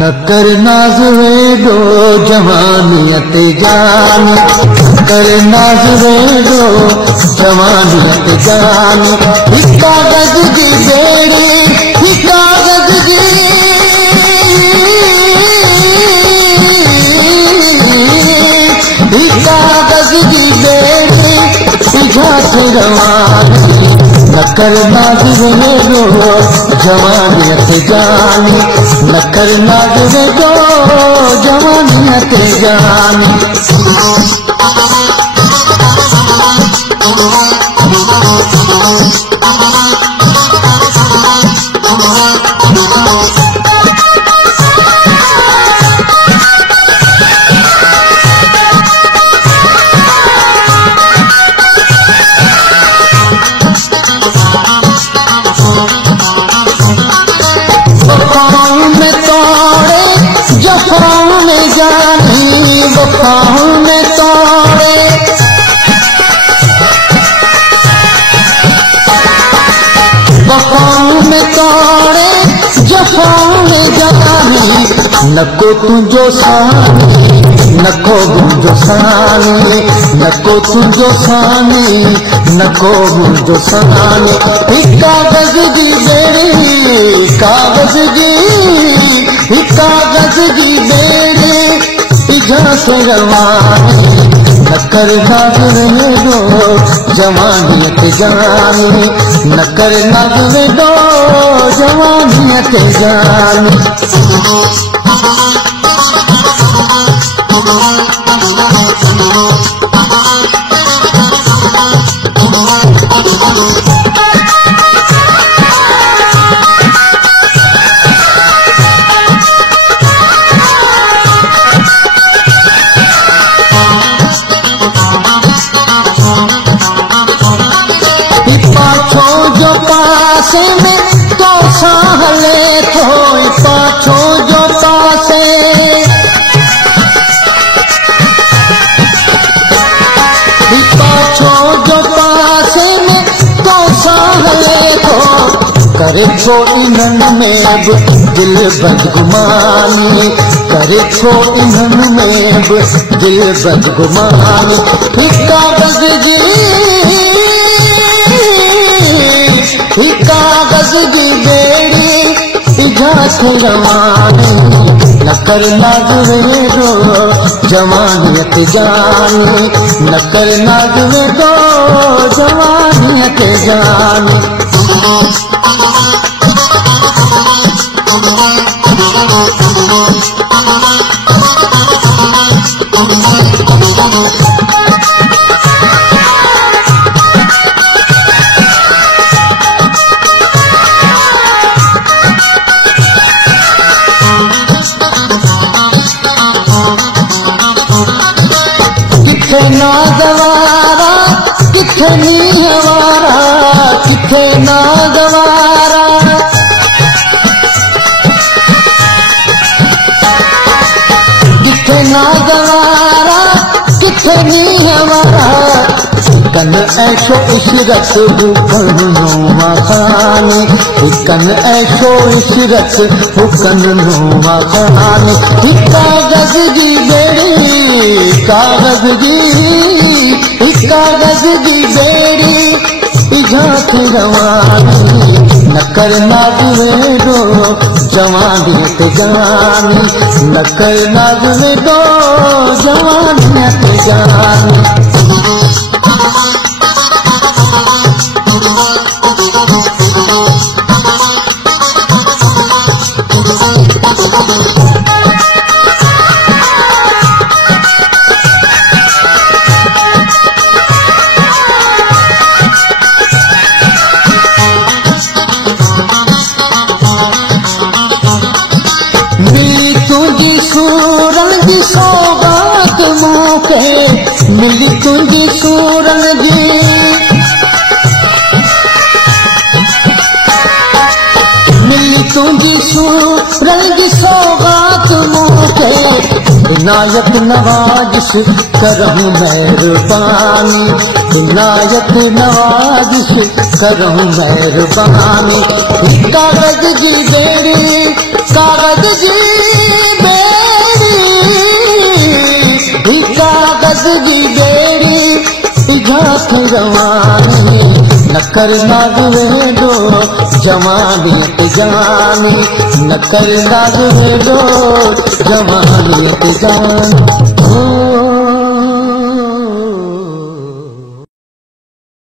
न कर नाज वेडो जवानियत जान, कर नाज वेडो जवानियत जान। कागज की बेड़ी कागज की कागज की बेड़ी झांक रवानी। न कर नाज वेडो जवानियत जान, न कर नाज वेडो जवानियत जान। वफाओं में जानी वफाओं में तोड़े, वफाओं में तोड़े जफाओं में जानी। नको तुझो सानी नको मुझो सानी, नको तुझो सानी नको मुझो सानी। कागज की बेड़ी कागज की कागज की बेड़ी झांक रवानी। न कर नाज वेडो जवानियत जान, न कर नाज वेडो जवानियत जान। पासे में तो सहले थोई पाछो जो पासे, पाछो जो पासे में तो सहले थो। करे छो इन्हन में अब दिल बदगुमानी, करे छो इन्हन में अब दिल बदगुमानी। कागज की कागज की बेड़ी झांक रवानी। न कर नाज वेडो जवानियत जान, न कर नाज वेडो जवानियत जान। किथे नागवारा किथे नीहवारा, किथे नागवारा किथे नागवारा किथे नीहवारा। कन ऐशो इशरत हुकन माखानी, कन ऐशो इशरत हुकन माखानी। कागज की बेड़ी कागज की बेड़ी झांक रवानी। न कर नाज वेडो जवानियत जान, न कर नाज वेडो जवानियत जान। मिली तुझी सूरन जी सौगात मूंखे, मिली तुझी सूरन जी, मिली तुझी सूरन जी सौगात मूंखे। इनायत नवाजिश करहूं मेहरबानी, इनायत नवाजिश करहूं मेहरबानी। कागज की बेड़ी कागज की जी बेड़ी इजात रवानी न कर नाग वेदो जवानी जानी न कर नाग वेदो जवानी जानी।